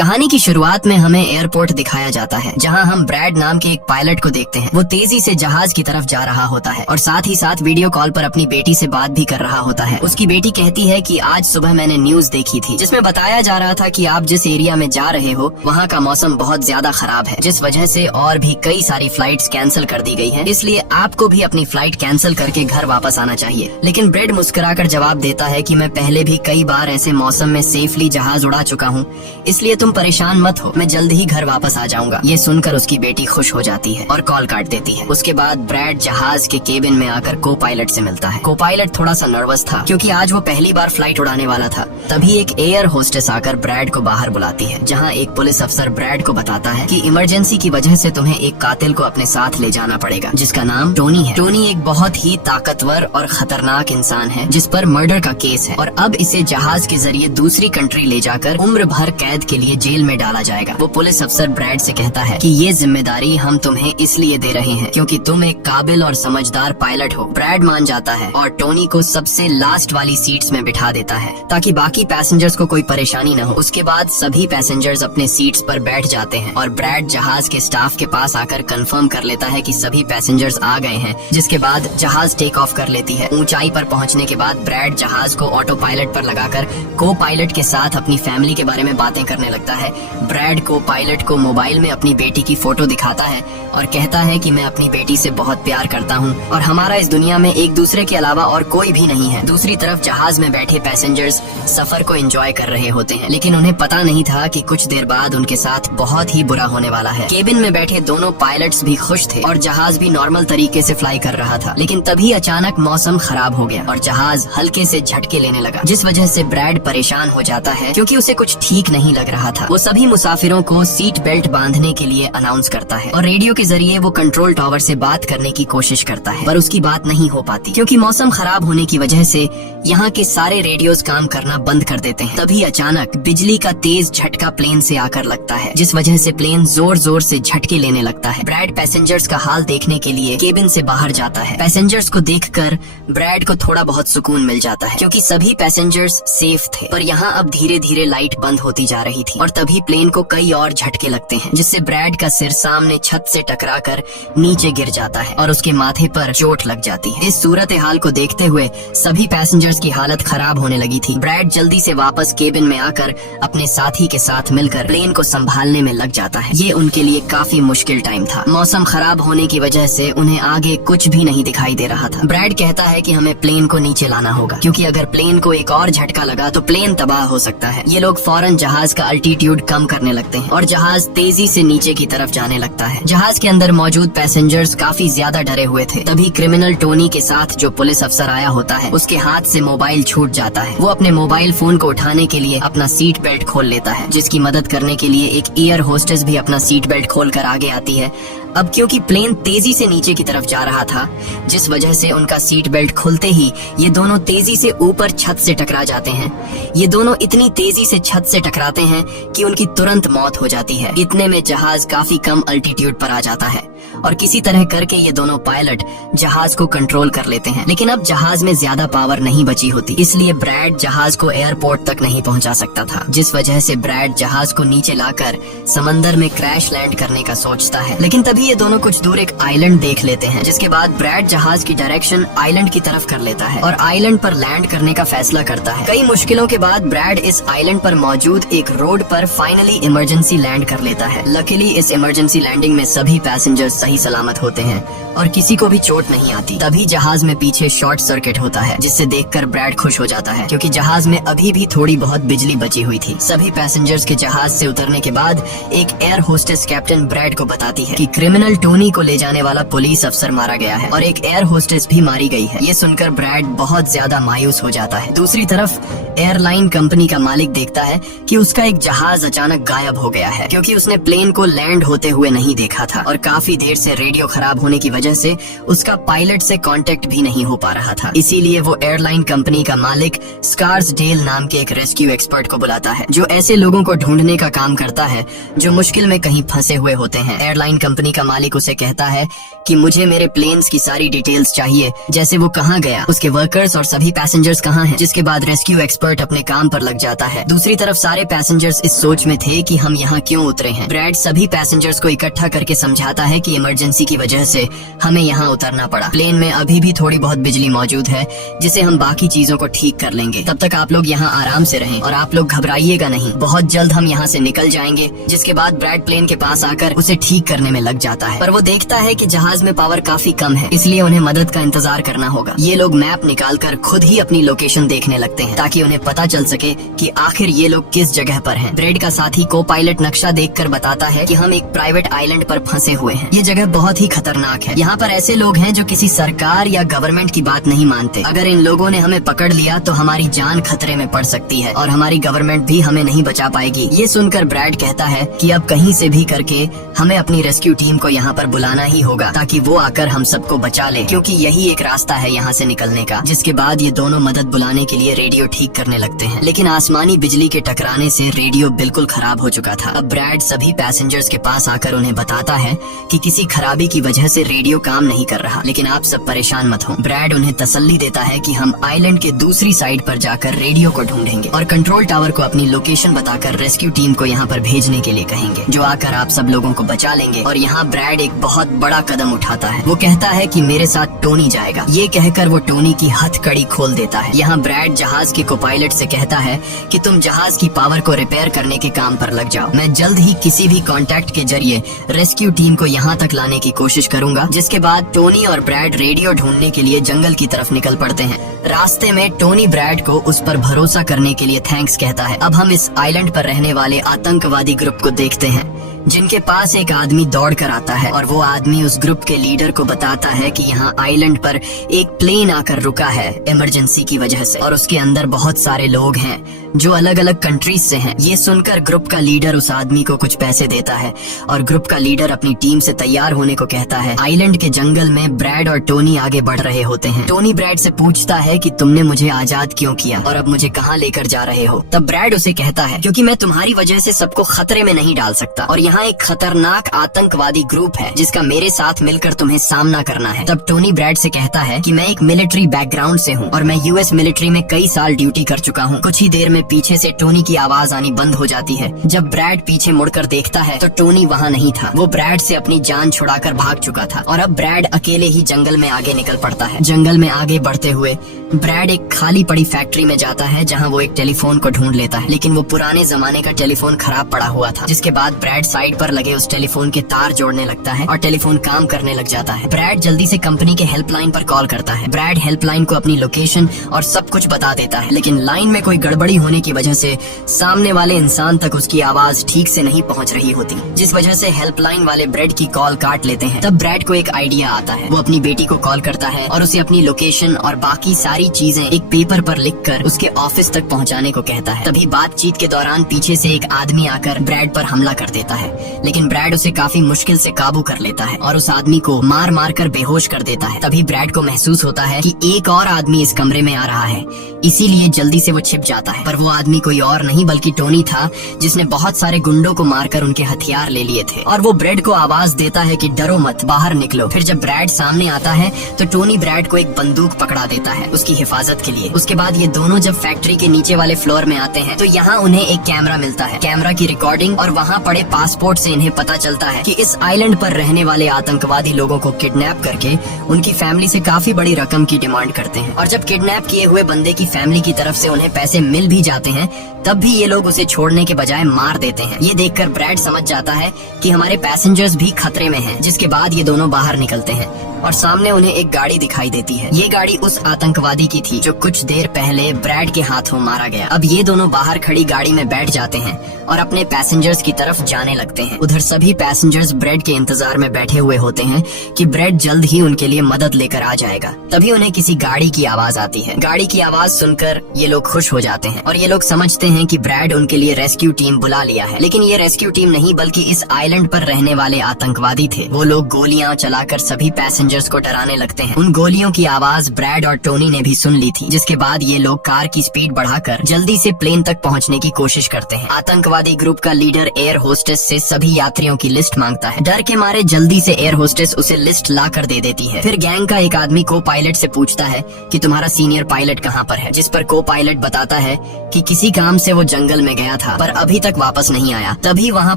कहानी की शुरुआत में हमें एयरपोर्ट दिखाया जाता है, जहां हम ब्रैड नाम के एक पायलट को देखते हैं। वो तेजी से जहाज की तरफ जा रहा होता है और साथ ही साथ वीडियो कॉल पर अपनी बेटी से बात भी कर रहा होता है। उसकी बेटी कहती है कि आज सुबह मैंने न्यूज देखी थी, जिसमें बताया जा रहा था कि आप जिस एरिया में जा रहे हो वहाँ का मौसम बहुत ज्यादा खराब है, जिस वजह से और भी कई सारी फ्लाइट्स कैंसिल कर दी गई हैं। इसलिए आपको भी अपनी फ्लाइट कैंसिल करके घर वापस आना चाहिए। लेकिन ब्रैड मुस्कुराकर जवाब देता है कि मैं पहले भी कई बार ऐसे मौसम में सेफली जहाज उड़ा चुका हूँ, इसलिए तुम परेशान मत हो, मैं जल्द ही घर वापस आ जाऊंगा। ये सुनकर उसकी बेटी खुश हो जाती है और कॉल काट देती है। उसके बाद ब्रैड जहाज के केबिन में आकर को पायलट से मिलता है। को पायलट थोड़ा सा नर्वस था क्योंकि आज वो पहली बार फ्लाइट उड़ाने वाला था। तभी एक एयर होस्टेस आकर ब्रैड को बाहर बुलाती है, जहाँ एक पुलिस अफसर ब्रैड को बताता है कि इमरजेंसी की वजह से तुम्हें एक कातिल को अपने साथ ले जाना पड़ेगा, जिसका नाम टोनी है। टोनी एक बहुत ही ताकतवर और खतरनाक इंसान है जिस पर मर्डर का केस है और अब इसे जहाज के जरिए दूसरी कंट्री ले जाकर उम्र भर कैद के लिए जेल में डाला जाएगा। वो पुलिस अफसर ब्रैड से कहता है कि ये जिम्मेदारी हम तुम्हें इसलिए दे रहे हैं क्योंकि तुम एक काबिल और समझदार पायलट हो। ब्रैड मान जाता है और टोनी को सबसे लास्ट वाली सीट्स में बिठा देता है ताकि बाकी पैसेंजर्स को कोई परेशानी न हो। उसके बाद सभी पैसेंजर्स अपने सीट्स पर बैठ जाते हैं और ब्रैड जहाज के स्टाफ के पास आकर कंफर्म कर लेता है कि सभी पैसेंजर्स आ गए हैं, जिसके बाद जहाज टेक ऑफ कर लेती है। ऊंचाई पर पहुंचने के बाद ब्रैड जहाज को ऑटो पायलट पर लगाकर को पायलट के साथ अपनी फैमिली के बारे में बातें करने लगता है। ब्रैड को पायलट को मोबाइल में अपनी बेटी की फोटो दिखाता है और कहता है कि मैं अपनी बेटी से बहुत प्यार करता हूँ और हमारा इस दुनिया में एक दूसरे के अलावा और कोई भी नहीं है। दूसरी तरफ जहाज में बैठे पैसेंजर्स सफर को एंजॉय कर रहे होते हैं, लेकिन उन्हें पता नहीं था कि कुछ देर बाद उनके साथ बहुत ही बुरा होने वाला है। केबिन में बैठे दोनों पायलट्स भी खुश थे और जहाज भी नॉर्मल तरीके से फ्लाई कर रहा था, लेकिन तभी अचानक मौसम खराब हो गया और जहाज हल्के से झटके लेने लगा, जिस वजह से ब्रैड परेशान हो जाता है क्योंकि उसे कुछ ठीक नहीं लग रहा था। वो सभी मुसाफिरों को सीट बेल्ट बांधने के लिए अनाउंस करता है और रेडियो के जरिए वो कंट्रोल टावर से बात करने की कोशिश करता है, पर उसकी बात नहीं हो पाती क्योंकि मौसम खराब होने की वजह से यहाँ के सारे रेडियोज काम करना बंद कर देते हैं। तभी अचानक बिजली का तेज झटका प्लेन से आकर लगता है, जिस वजह से प्लेन जोर जोर से झटके लेने लगता है। ब्रैड पैसेंजर्स का हाल देखने के लिए केबिन से बाहर जाता है। पैसेंजर्स को देखकर ब्रैड को थोड़ा बहुत सुकून मिल जाता है क्योंकि सभी पैसेंजर्स सेफ थे, पर यहाँ अब धीरे धीरे लाइट बंद होती जा रही थी और तभी प्लेन को कई और झटके लगते हैं, जिससे ब्रैड का सिर सामने छत से टकराकर नीचे गिर जाता है और उसके माथे पर चोट लग जाती है। इस सूरत हाल को देखते हुए सभी पैसेंजर्स की हालत खराब होने लगी थी। ब्रैड जल्दी से वापस केबिन में आकर अपने साथी के साथ मिलकर प्लेन को संभालने में लग जाता है। ये उनके लिए काफी मुश्किल टाइम था। मौसम खराब होने की वजह से उन्हें आगे कुछ भी नहीं दिखाई दे रहा था। ब्रैड कहता है कि हमें प्लेन को नीचे लाना होगा क्योंकि अगर प्लेन को एक और झटका लगा तो प्लेन तबाह हो सकता है। ये लोग फौरन जहाज का अल्टीट्यूड कम करने लगते हैं और जहाज तेजी से नीचे की तरफ जाने लगता है। जहाज के अंदर मौजूद पैसेंजर्स काफी ज्यादा डरे हुए थे। तभी क्रिमिनल टोनी के साथ जो पुलिस अफसर आया होता है, उसके हाथ से मोबाइल छूट जाता है। वो अपने मोबाइल फोन को उठाने के लिए अपना सीट बेल्ट खोल लेता है, जिसकी मदद करने के लिए एक एयर होस्टेस भी अपना सीट बेल्ट खोल कर आगे आती है। अब क्योंकि प्लेन तेजी से नीचे की तरफ जा रहा था, जिस वजह से उनका सीट बेल्ट खुलते ही ये दोनों तेजी से ऊपर छत से टकरा जाते हैं। ये दोनों इतनी तेजी से छत से टकराते हैं कि उनकी तुरंत मौत हो जाती है। इतने में जहाज काफी कम अल्टीट्यूड पर आ जाता है और किसी तरह करके ये दोनों पायलट जहाज को कंट्रोल कर लेते हैं। लेकिन अब जहाज में ज्यादा पावर नहीं बची होती, इसलिए ब्रैड जहाज को एयरपोर्ट तक नहीं पहुंचा सकता था, जिस वजह से ब्रैड जहाज को नीचे लाकर समंदर में क्रैश लैंड करने का सोचता है। लेकिन तभी ये दोनों कुछ दूर एक आइलैंड देख लेते हैं, जिसके बाद ब्रैड जहाज की डायरेक्शन आइलैंड की तरफ कर लेता है और आइलैंड पर लैंड करने का फैसला करता है। कई मुश्किलों के बाद ब्रैड इस आइलैंड पर मौजूद एक रोड पर फाइनली इमरजेंसी लैंड कर लेता है। लकीली इस इमरजेंसी लैंडिंग में सभी पैसेंजर्स सही सलामत होते हैं और किसी को भी चोट नहीं आती। तभी जहाज में पीछे शॉर्ट सर्किट होता है, जिससे देखकर ब्रैड खुश हो जाता है क्योंकि जहाज में अभी भी थोड़ी बहुत बिजली बची हुई थी। सभी पैसेंजर्स के जहाज से उतरने के बाद एक एयर होस्टेस कैप्टन ब्रैड को बताती है कि क्रिमिनल टोनी को ले जाने वाला पुलिस अफसर मारा गया है और एक एयर होस्टेस भी मारी गई है। ये सुनकर ब्रैड बहुत ज्यादा मायूस हो जाता है। दूसरी तरफ एयरलाइन कंपनी का मालिक देखता है कि उसका एक जहाज अचानक गायब हो गया है क्योंकि उसने प्लेन को लैंड होते हुए नहीं देखा था और काफी देर से रेडियो खराब होने की वजह से उसका पायलट से कांटेक्ट भी नहीं हो पा रहा था। इसीलिए वो एयरलाइन कंपनी का मालिक स्कार्सडेल नाम के एक रेस्क्यू एक्सपर्ट को बुलाता है, जो ऐसे लोगों को ढूंढने का काम करता है जो मुश्किल में कहीं फंसे हुए होते हैं। एयरलाइन कंपनी का मालिक उसे कहता है कि मुझे मेरे प्लेन्स की सारी डिटेल्स चाहिए, जैसे वो कहाँ गया, उसके वर्कर्स और सभी पैसेंजर्स कहाँ हैं। जिसके बाद रेस्क्यू एक्सपर्ट अपने काम पर लग जाता है। दूसरी तरफ सारे पैसेंजर्स इस सोच में थे कि हम यहाँ क्यों उतरे हैं। ब्रैड सभी पैसेंजर्स को इकट्ठा करके समझाता है कि इमरजेंसी की वजह से हमें यहाँ उतरना पड़ा। प्लेन में अभी भी थोड़ी बहुत बिजली मौजूद है जिसे हम बाकी चीजों को ठीक कर लेंगे। तब तक आप लोग यहाँ आराम से रहें और आप लोग घबराइएगा नहीं, बहुत जल्द हम यहाँ से निकल जाएंगे। जिसके बाद ब्रैड प्लेन के पास आकर उसे ठीक करने में लग जाता है, पर वो देखता है कि जहाज में पावर काफी कम है, इसलिए उन्हें मदद का इंतजार करना होगा। ये लोग मैप निकालकर खुद ही अपनी लोकेशन देखने लगते हैं ताकि उन्हें पता चल सके कि आखिर ये लोग किस जगह पर हैं। ब्रैड का साथी को पायलट नक्शा देखकर बताता है कि हम एक प्राइवेट आइलैंड पर फंसे हुए हैं। ये जगह बहुत ही खतरनाक है। यहाँ पर ऐसे लोग हैं जो किसी सरकार या गवर्नमेंट की बात नहीं मानते। अगर इन लोगों ने हमें पकड़ लिया तो हमारी जान खतरे में पड़ सकती है और हमारी गवर्नमेंट भी हमें नहीं बचा पाएगी। ये सुनकर ब्रैड कहता है कि अब कहीं से भी करके हमें अपनी रेस्क्यू टीम को यहाँ पर बुलाना ही होगा ताकि वो आकर हम सबको बचा ले, क्योंकि यही एक रास्ता है यहाँ से निकलने का। जिसके बाद ये दोनों मदद बुलाने के लिए रेडियो ठीक करने लगते हैं, लेकिन आसमानी बिजली के टकराने से रेडियो बिल्कुल खराब हो चुका था। अब ब्रैड सभी पैसेंजर्स के पास आकर उन्हें बताता है कि किसी खराबी की वजह से रेडियो काम नहीं कर रहा, लेकिन आप सब परेशान मत हो। ब्रैड उन्हें तसल्ली देता है कि हम आइलैंड के दूसरी साइड पर जाकर रेडियो को ढूंढेंगे और कंट्रोल टावर को अपनी लोकेशन बताकर रेस्क्यू टीम को यहाँ पर भेजने के लिए कहेंगे, जो आकर आप सब लोगों को बचा लेंगे। और यहाँ ब्रैड एक बहुत बड़ा कदम उठाता है। वो कहता है कि मेरे साथ टोनी जाएगा। ये कहकर वो टोनी की हथकड़ी खोल देता है। यहाँ ब्रैड जहाज के कोपायलट से कहता है कि तुम जहाज की पावर को रिपेयर करने के काम पर लग जाओ। मैं जल्द ही किसी भी कांटेक्ट के जरिए रेस्क्यू टीम को यहाँ तक लाने की कोशिश करूंगा। जिसके बाद टोनी और ब्रैड रेडियो ढूंढने के लिए जंगल की तरफ निकल पड़ते हैं। रास्ते में टोनी ब्रैड को उस पर भरोसा करने के लिए थैंक्स कहता है। अब हम इस आइलैंड पर रहने वाले आतंकवादी ग्रुप को देखते हैं, जिनके पास एक आदमी दौड़ कर आता है और वो आदमी उस ग्रुप के लीडर को बताता है कि यहाँ आइलैंड पर एक प्लेन आकर रुका है इमरजेंसी की वजह से और उसके अंदर बहुत सारे लोग हैं जो अलग अलग कंट्रीज से हैं। ये सुनकर ग्रुप का लीडर उस आदमी को कुछ पैसे देता है और ग्रुप का लीडर अपनी टीम से तैयार होने को कहता है। आइलैंड के जंगल में ब्रैड और टोनी आगे बढ़ रहे होते हैं। टोनी ब्रैड से पूछता है कि तुमने मुझे आजाद क्यों किया और अब मुझे कहाँ लेकर जा रहे हो। तब ब्रैड उसे कहता है क्योंकि मैं तुम्हारी वजह से सबको खतरे में नहीं डाल सकता और यहाँ एक खतरनाक आतंकवादी ग्रुप है जिसका मेरे साथ मिलकर तुम्हें सामना करना है। तब टोनी ब्रैड से कहता है कि मैं एक मिलिट्री बैकग्राउंड से हूँ और मैं यूएस मिलिट्री में कई साल ड्यूटी कर चुका हूँ। कुछ ही देर में पीछे से टोनी की आवाज आनी बंद हो जाती है। जब ब्रैड पीछे मुड़कर देखता है तो टोनी वहाँ नहीं था। वो ब्रैड से अपनी जान छुड़ाकर भाग चुका था और अब ब्रैड अकेले ही जंगल में आगे निकल पड़ता है। जंगल में आगे बढ़ते हुए ब्रैड एक खाली पड़ी फैक्ट्री में जाता है जहाँ वो एक टेलीफोन को ढूंढ लेता है, लेकिन वो पुराने जमाने का टेलीफोन खराब पड़ा हुआ था। जिसके बाद ब्रैड साइड पर लगे उस टेलीफोन के तार जोड़ने लगता है और टेलीफोन काम करने लग जाता है। ब्रैड जल्दी से कंपनी के हेल्पलाइन पर कॉल करता है। ब्रैड हेल्पलाइन को अपनी लोकेशन और सब कुछ बता देता है, लेकिन लाइन में कोई गड़बड़ी होने की वजह से सामने वाले इंसान तक उसकी आवाज ठीक से नहीं पहुंच रही होती, जिस वजह से हेल्पलाइन वाले ब्रैड की कॉल काट लेते हैं। तब ब्रैड को एक आइडिया आता है। वो अपनी बेटी को कॉल करता है और उसे अपनी लोकेशन और बाकी सारी चीजें एक पेपर पर लिखकर उसके ऑफिस तक पहुंचाने को कहता है। तभी बातचीत के दौरान पीछे से एक आदमी आकर ब्रैड पर हमला कर देता है, लेकिन ब्रैड उसे काफी मुश्किल से काबू कर लेता है और उस आदमी को मार मार कर बेहोश कर देता है। तभी ब्रैड को महसूस होता है कि एक और आदमी इस कमरे में आ रहा है, इसीलिए जल्दी से वो छिप जाता है। पर वो आदमी कोई और नहीं बल्कि टोनी था, जिसने बहुत सारे गुंडों को मारकर उनके हथियार ले लिए थे। और वो ब्रैड को आवाज देता है कि डरो मत, बाहर निकलो। फिर जब ब्रैड सामने आता है तो टोनी ब्रैड को एक बंदूक पकड़ा देता है उसकी हिफाजत के लिए। उसके बाद ये दोनों जब फैक्ट्री के नीचे वाले फ्लोर में आते हैं तो यहाँ उन्हें एक कैमरा मिलता है, कैमरा की रिकॉर्डिंग और वहाँ पड़े पासपोर्ट से इन्हें पता चलता है कि इस आइलैंड पर रहने वाले आतंकवादी लोगों को किडनैप करके उनकी फैमिली से काफी बड़ी रकम की डिमांड करते हैं। और जब किडनैप किए हुए बंदे की फैमिली की तरफ से उन्हें पैसे मिल भी जाते हैं तब भी ये लोग उसे छोड़ने के बजाय मार देते हैं। ये देखकर ब्रैड समझ जाता है कि हमारे पैसेंजर्स भी खतरे में हैं। जिसके बाद ये दोनों बाहर निकलते हैं और सामने उन्हें एक गाड़ी दिखाई देती है। ये गाड़ी उस आतंकवादी की थी जो कुछ देर पहले ब्रैड के हाथों मारा गया। अब ये दोनों बाहर खड़ी गाड़ी में बैठ जाते हैं और अपने पैसेंजर्स की तरफ जाने लगते हैं। उधर सभी पैसेंजर्स ब्रैड के इंतजार में बैठे हुए होते हैं कि ब्रैड जल्द ही उनके लिए मदद लेकर आ जाएगा। तभी उन्हें किसी गाड़ी की आवाज आती है। गाड़ी की आवाज सुनकर ये लोग खुश हो जाते हैं और ये लोग समझते हैं कि ब्रैड उनके लिए रेस्क्यू टीम बुला लिया है। लेकिन ये रेस्क्यू टीम नहीं बल्कि इस आइलैंड पर रहने वाले आतंकवादी थे। वो लोग गोलियां चलाकर सभी पैसेंजर पैसेंजर्स को डराने लगते हैं। उन गोलियों की आवाज ब्रैड और टोनी ने भी सुन ली थी, जिसके बाद ये लोग कार की स्पीड बढ़ाकर जल्दी से प्लेन तक पहुंचने की कोशिश करते हैं। आतंकवादी ग्रुप का लीडर एयर होस्टेस से सभी यात्रियों की लिस्ट मांगता है। डर के मारे जल्दी से एयर होस्टेस उसे लिस्ट ला कर दे देती है। फिर गैंग का एक आदमी को पायलट से पूछता है कि तुम्हारा सीनियर पायलट कहाँ पर है, जिस पर को पायलट बताता है कि किसी काम से वो जंगल में गया था पर अभी तक वापस नहीं आया। तभी वहाँ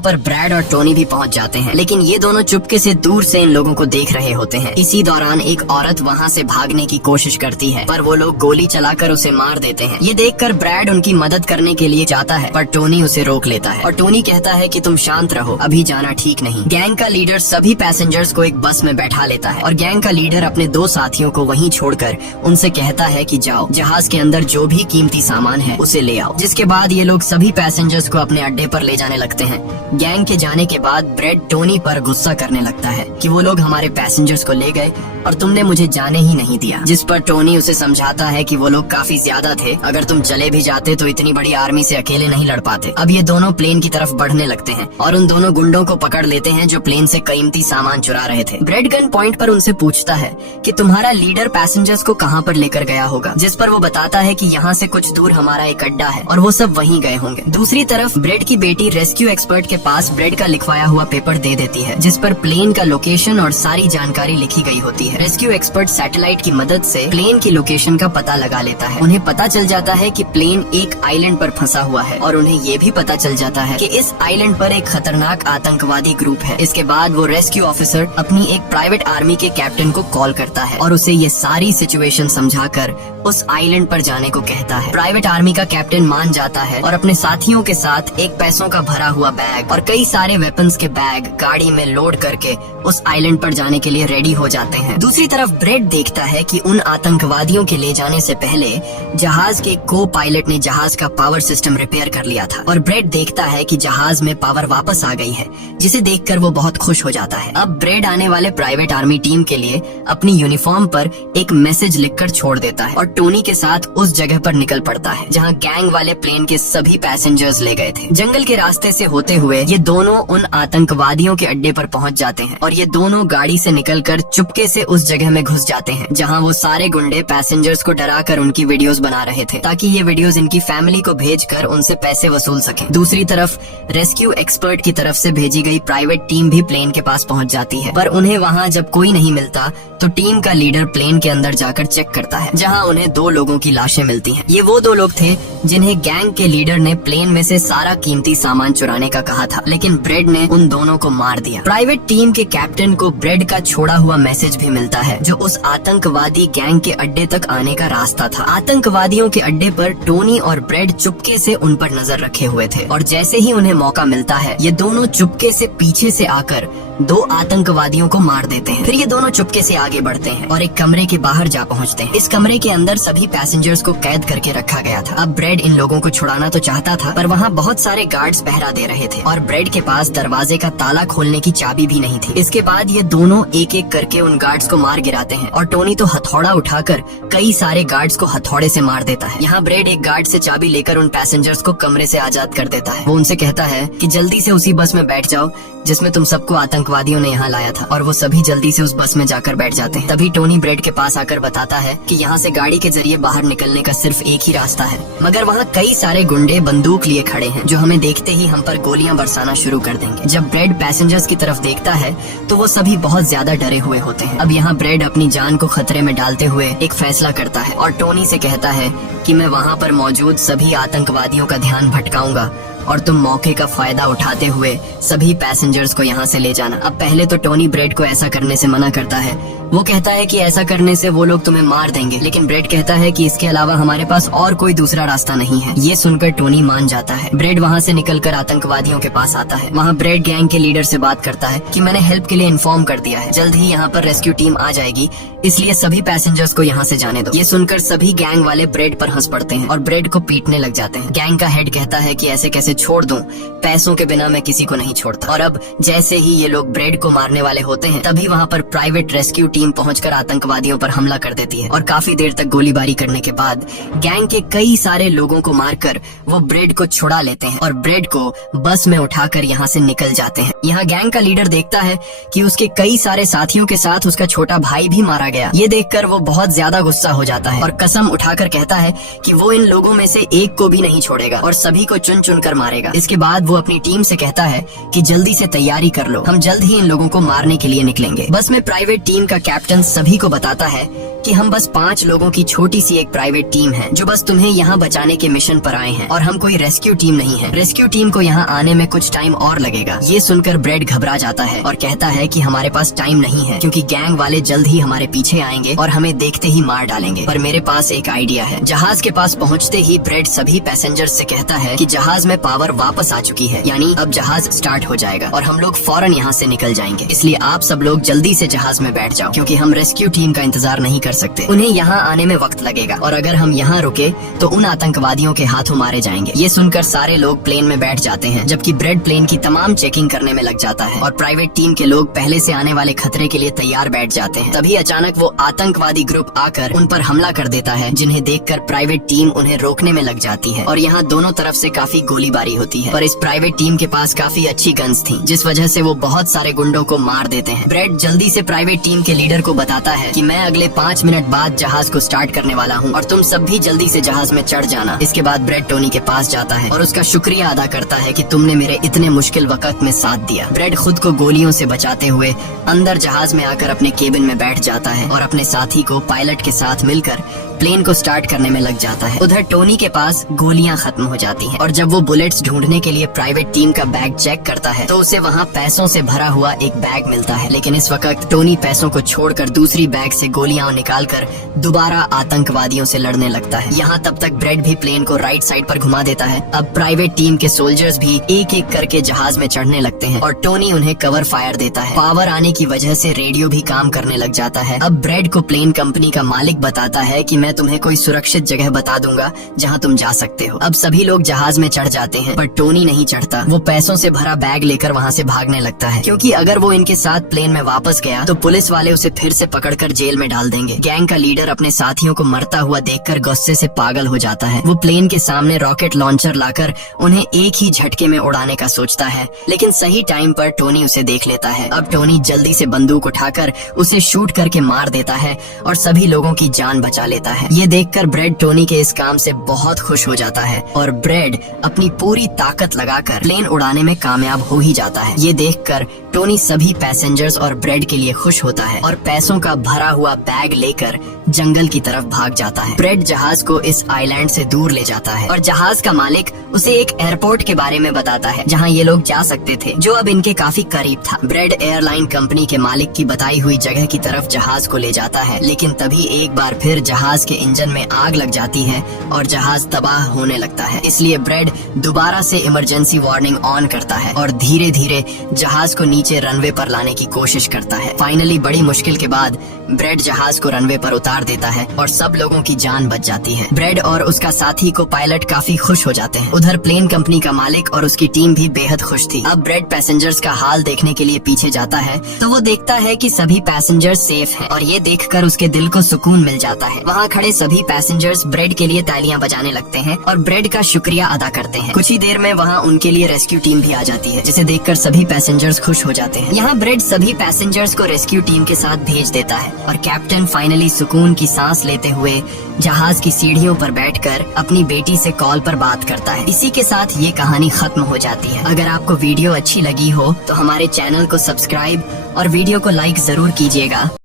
पर ब्रैड और टोनी भी पहुँच जाते हैं, लेकिन ये दोनों चुपके से दूर से इन लोगों को देख रहे होते हैं। इसी दौरान एक औरत वहाँ से भागने की कोशिश करती है, पर वो लोग गोली चलाकर उसे मार देते हैं। ये देखकर ब्रैड उनकी मदद करने के लिए जाता है, पर टोनी उसे रोक लेता है और टोनी कहता है कि तुम शांत रहो, अभी जाना ठीक नहीं। गैंग का लीडर सभी पैसेंजर्स को एक बस में बैठा लेता है और गैंग का लीडर अपने दो साथियों को वहीं छोड़कर उनसे कहता है कि जाओ, जहाज के अंदर जो भी कीमती सामान है उसे ले आओ। जिसके बाद ये लोग सभी पैसेंजर्स को अपने अड्डे पर ले जाने लगते हैं। गैंग के जाने के बाद ब्रेड टोनी पर गुस्सा करने लगता है कि वो लोग हमारे पैसेंजर्स को ले गए और तुमने मुझे जाने ही नहीं दिया। जिस पर टोनी उसे समझाता है कि वो लोग काफी ज्यादा थे, अगर तुम चले भी जाते तो इतनी बड़ी आर्मी से अकेले नहीं लड़ पाते। अब ये दोनों प्लेन की तरफ बढ़ने लगते हैं और उन दोनों गुंडों को पकड़ लेते हैं जो प्लेन से कीमती सामान चुरा रहे थे। ब्रेड गन पॉइंट पर उनसे पूछता है कि तुम्हारा लीडर पैसेंजर्स को कहाँ पर लेकर गया होगा, जिस पर वो बताता है कि यहाँ से कुछ दूर हमारा एक अड्डा है और वो सब वहीं गए होंगे। दूसरी तरफ ब्रेड की बेटी रेस्क्यू एक्सपर्ट के पास ब्रेड का लिखवाया हुआ पेपर दे देती है, जिस पर प्लेन का लोकेशन और सारी जानकारी लिखी गई होती है। रेस्क्यू एक्सपर्ट सैटेलाइट की मदद से प्लेन की लोकेशन का पता लगा लेता है। उन्हें पता चल जाता है कि प्लेन एक आइलैंड पर फंसा हुआ है और उन्हें ये भी पता चल जाता है कि इस आइलैंड पर एक खतरनाक आतंकवादी ग्रुप है। इसके बाद वो रेस्क्यू ऑफिसर अपनी एक प्राइवेट आर्मी के कैप्टन को कॉल करता है और उसे ये सारी सिचुएशन समझाकर उस आइलैंड पर जाने को कहता है। प्राइवेट आर्मी का कैप्टन मान जाता है और अपने साथियों के साथ एक पैसों का भरा हुआ बैग और कई सारे वेपन्स के बैग गाड़ी में लोड करके उस आइलैंड पर जाने के लिए रेडी हो जाते हैं। दूसरी तरफ ब्रेड देखता है कि उन आतंकवादियों के ले जाने से पहले जहाज के को पायलट ने जहाज का पावर सिस्टम रिपेयर कर लिया था और ब्रेड देखता है कि जहाज में पावर वापस आ गई है, जिसे देखकर वो बहुत खुश हो जाता है। अब ब्रेड आने वाले प्राइवेट आर्मी टीम के लिए अपनी यूनिफॉर्म पर एक मैसेज लिखकर छोड़ देता है और टोनी के साथ उस जगह पर निकल पड़ता है जहां गैंग वाले प्लेन के सभी पैसेंजर्स ले गए थे। जंगल के रास्ते से होते हुए ये दोनों उन आतंकवादियों के अड्डे पर पहुंच जाते हैं और ये दोनों गाड़ी से निकलकर चुपके से उस जगह में घुस जाते हैं जहां वो सारे गुंडे पैसेंजर्स को डराकर उनकी वीडियोस बना रहे थे, ताकि ये वीडियोस इनकी फैमिली को भेजकर उनसे पैसे वसूल सकें। दूसरी तरफ रेस्क्यू एक्सपर्ट की तरफ से भेजी गई प्राइवेट टीम भी प्लेन के पास पहुंच जाती है, पर उन्हें वहां जब कोई नहीं मिलता तो टीम का लीडर प्लेन के अंदर जाकर चेक करता है, जहां उन्हें दो लोगों की लाशें मिलती हैं। ये वो दो लोग थे जिन्हें गैंग के लीडर ने प्लेन में से सारा कीमती सामान चुराने का कहा था, लेकिन ब्रेड ने उन दोनों को मार दिया। प्राइवेट टीम के कैप्टन को ब्रेड का छोड़ा हुआ मैसेज भी मिलता है, जो उस आतंकवादी गैंग के अड्डे तक आने का रास्ता था। आतंकवादियों के अड्डे पर टोनी और ब्रेड चुपके से उन पर नजर रखे हुए थे और जैसे ही उन्हें मौका मिलता है ये दोनों चुपके से पीछे से आकर दो आतंकवादियों को मार देते हैं। फिर ये दोनों चुपके से आगे बढ़ते हैं और एक कमरे के बाहर जा पहुंचते हैं। इस कमरे के अंदर सभी पैसेंजर्स को कैद करके रखा गया था। अब ब्रेड इन लोगों को छुड़ाना तो चाहता था, पर वहाँ बहुत सारे गार्ड्स पहरा दे रहे थे और ब्रेड के पास दरवाजे का ताला खोलने की चाबी भी नहीं थी। इसके बाद ये दोनों एक एक करके उन गार्ड्स को मार गिराते हैं और टोनी तो हथौड़ा उठाकर कई सारे गार्ड्स को हथौड़े से मार देता है। यहाँ ब्रेड एक गार्ड से चाबी लेकर उन पैसेंजर्स को कमरे से आजाद कर देता है। वो उनसे कहता है कि जल्दी से उसी बस में बैठ जाओ जिसमें तुम सबको आतंकवादियों ने यहाँ लाया था, और वो सभी जल्दी से उस बस में जाकर बैठ जाते हैं। तभी टोनी ब्रेड के पास आकर बताता है कि यहाँ से गाड़ी के जरिए बाहर निकलने का सिर्फ एक ही रास्ता है, मगर वहाँ कई सारे गुंडे बंदूक लिए खड़े हैं जो हमें देखते ही हम पर गोलियां बरसाना शुरू कर देंगे। जब ब्रेड पैसेंजर्स की तरफ देखता है तो वो सभी बहुत ज्यादा डरे हुए होते हैं। अब यहाँ ब्रेड अपनी जान को खतरे में डालते हुए एक फैसला करता है और टोनी से कहता है कि मैं वहाँ पर मौजूद सभी आतंकवादियों का ध्यान भटकाऊंगा और तुम मौके का फायदा उठाते हुए सभी पैसेंजर्स को यहाँ से ले जाना। अब पहले तो टोनी ब्रेड को ऐसा करने से मना करता है। वो कहता है कि ऐसा करने से वो लोग तुम्हें मार देंगे, लेकिन ब्रेड कहता है कि इसके अलावा हमारे पास और कोई दूसरा रास्ता नहीं है। ये सुनकर टोनी मान जाता है। ब्रेड वहाँ से निकलकर आतंकवादियों के पास आता है। वहाँ ब्रेड गैंग के लीडर से बात करता है कि मैंने हेल्प के लिए इन्फॉर्म कर दिया है, जल्द ही यहाँ पर रेस्क्यू टीम आ जाएगी, इसलिए सभी पैसेंजर्स को यहाँ से जाने दो। ये सुनकर सभी गैंग वाले ब्रेड पर हंस पड़ते हैं और ब्रेड को पीटने लग जाते हैं। गैंग का हेड कहता है कि ऐसे कैसे छोड़ दूं, पैसों के बिना मैं किसी को नहीं छोड़ता। और अब जैसे ही ये लोग ब्रेड को मारने वाले होते हैं तभी वहाँ पर प्राइवेट रेस्क्यू टीम टीम पहुंचकर आतंकवादियों पर हमला कर देती है और काफी देर तक गोलीबारी करने के बाद गैंग के कई सारे लोगों को मारकर वो ब्रेड को छुड़ा लेते हैं और ब्रेड को बस में उठाकर यहाँ से निकल जाते हैं। यहाँ गैंग का लीडर देखता है कि उसके कई सारे साथियों के साथ उसका छोटा भाई भी मारा गया। ये देखकर वो बहुत ज्यादा गुस्सा हो जाता है और कसम उठाकर कहता है कि वो इन लोगों में से एक को भी नहीं छोड़ेगा और सभी को चुन चुन कर मारेगा। इसके बाद वो अपनी टीम से कहता है कि जल्दी से तैयारी कर लो, हम जल्द ही इन लोगों को मारने के लिए निकलेंगे। बस में प्राइवेट टीम का कैप्टन सभी को बताता है कि हम बस 5 लोगों की छोटी सी एक प्राइवेट टीम है जो बस तुम्हें यहाँ बचाने के मिशन पर आए हैं और हम कोई रेस्क्यू टीम नहीं है। रेस्क्यू टीम को यहाँ आने में कुछ टाइम और लगेगा। ये सुनकर ब्रेड घबरा जाता है और कहता है कि हमारे पास टाइम नहीं है क्योंकि गैंग वाले जल्द ही हमारे पीछे आएंगे और हमें देखते ही मार डालेंगे। पर मेरे पास एक आइडिया है। जहाज के पास पहुँचते ही ब्रेड सभी पैसेंजर्स से कहता है कि जहाज में पावर वापस आ चुकी है, यानी अब जहाज स्टार्ट हो जाएगा और हम लोग फौरन यहाँ से निकल जाएंगे। इसलिए आप सब लोग जल्दी से जहाज में बैठ जाओ क्योंकि हम रेस्क्यू टीम का इंतजार नहीं कर सकते। उन्हें यहाँ आने में वक्त लगेगा और अगर हम यहाँ रुके तो उन आतंकवादियों के हाथों मारे जाएंगे। ये सुनकर सारे लोग प्लेन में बैठ जाते हैं जबकि ब्रेड प्लेन की तमाम चेकिंग करने में लग जाता है और प्राइवेट टीम के लोग पहले से आने वाले खतरे के लिए तैयार बैठ जाते हैं। तभी अचानक वो आतंकवादी ग्रुप आकर उन पर हमला कर देता है, जिन्हें देखकर प्राइवेट टीम उन्हें रोकने में लग जाती है और यहाँ दोनों तरफ से काफी गोलीबारी होती है। पर इस प्राइवेट टीम के पास काफी अच्छी गन्स थी जिस वजह से वो बहुत सारे गुंडों को मार देते हैं। ब्रेड जल्दी से प्राइवेट टीम के लीडर को बताता है कि मैं अगले 5 मिनट बाद जहाज को स्टार्ट करने वाला हूँ और तुम सब भी जल्दी से जहाज में चढ़ जाना। इसके बाद ब्रेड टोनी के पास जाता है और उसका शुक्रिया अदा करता है कि तुमने मेरे इतने मुश्किल वक्त में साथ दिया। ब्रेड खुद को गोलियों से बचाते हुए अंदर जहाज में आकर अपने केबिन में बैठ जाता है और अपने साथी को पायलट के साथ मिलकर प्लेन को स्टार्ट करने में लग जाता है। उधर टोनी के पास गोलियां खत्म हो जाती हैं और जब वो बुलेट्स ढूंढने के लिए प्राइवेट टीम का बैग चेक करता है तो उसे वहाँ पैसों से भरा हुआ एक बैग मिलता है। लेकिन इस वक्त टोनी पैसों को छोड़कर दूसरी बैग से गोलियां निकालकर दोबारा आतंकवादियों से लड़ने लगता है। यहाँ तब तक ब्रेड भी प्लेन को राइट साइड पर घुमा देता है। अब प्राइवेट टीम के सोल्जर्स भी एक एक करके जहाज में चढ़ने लगते हैं और टोनी उन्हें कवर फायर देता है। पावर आने की वजह से रेडियो भी काम करने लग जाता है। अब ब्रेड को प्लेन कंपनी का मालिक बताता है कि मैं तुम्हें कोई सुरक्षित जगह बता दूंगा जहां तुम जा सकते हो। अब सभी लोग जहाज में चढ़ जाते हैं पर टोनी नहीं चढ़ता। वो पैसों से भरा बैग लेकर वहां से भागने लगता है क्योंकि अगर वो इनके साथ प्लेन में वापस गया तो पुलिस वाले उसे फिर से पकड़कर जेल में डाल देंगे। गैंग का लीडर अपने साथियों को मरता हुआ देखकर गुस्से से पागल हो जाता है। वो प्लेन के सामने रॉकेट लॉन्चर लाकर उन्हें एक ही झटके में उड़ाने का सोचता है, लेकिन सही टाइम पर टोनी उसे देख लेता है। अब टोनी जल्दी से बंदूक उठाकर उसे शूट करके मार देता है और सभी लोगों की जान बचा लेता है। ये देखकर ब्रेड टोनी के इस काम से बहुत खुश हो जाता है और ब्रेड अपनी पूरी ताकत लगाकर प्लेन उड़ाने में कामयाब हो ही जाता है। ये देखकर टोनी सभी पैसेंजर्स और ब्रेड के लिए खुश होता है और पैसों का भरा हुआ बैग लेकर जंगल की तरफ भाग जाता है। ब्रेड जहाज को इस आइलैंड से दूर ले जाता है और जहाज का मालिक उसे एक एयरपोर्ट के बारे में बताता है जहां ये लोग जा सकते थे, जो अब इनके काफी करीब था। ब्रेड एयरलाइन कंपनी के मालिक की बताई हुई जगह की तरफ जहाज को ले जाता है, लेकिन तभी एक बार फिर जहाज के इंजन में आग लग जाती है और जहाज तबाह होने लगता है। इसलिए ब्रेड दोबारा से इमरजेंसी वार्निंग ऑन करता है और धीरे धीरे जहाज को नीचे रनवे पर लाने की कोशिश करता है। फाइनली बड़ी मुश्किल के बाद ब्रेड जहाज को रनवे पर उतार देता है और सब लोगों की जान बच जाती है। ब्रेड और उसका साथी को पायलट काफी खुश हो जाते हैं। उधर प्लेन कंपनी का मालिक और उसकी टीम भी बेहद खुश थी। अब ब्रेड पैसेंजर्स का हाल देखने के लिए पीछे जाता है तो वो देखता है कि सभी पैसेंजर्स सेफ हैं और ये देखकर उसके दिल को सुकून मिल जाता है। वहाँ खड़े सभी पैसेंजर्स ब्रेड के लिए तालियां बजाने लगते हैं और ब्रेड का शुक्रिया अदा करते हैं। कुछ ही देर में वहाँ उनके लिए रेस्क्यू टीम भी आ जाती है, जिसे देखकर सभी पैसेंजर्स खुश हो जाते हैं। यहाँ ब्रेड सभी पैसेंजर्स को रेस्क्यू टीम के साथ भेज देता है और कैप्टन फाइनली सुकून की सांस लेते हुए जहाज की सीढ़ियों पर बैठकर अपनी बेटी से कॉल पर बात करता है। इसी के साथ ये कहानी खत्म हो जाती है। अगर आपको वीडियो अच्छी लगी हो तो हमारे चैनल को सब्सक्राइब और वीडियो को लाइक जरूर कीजिएगा।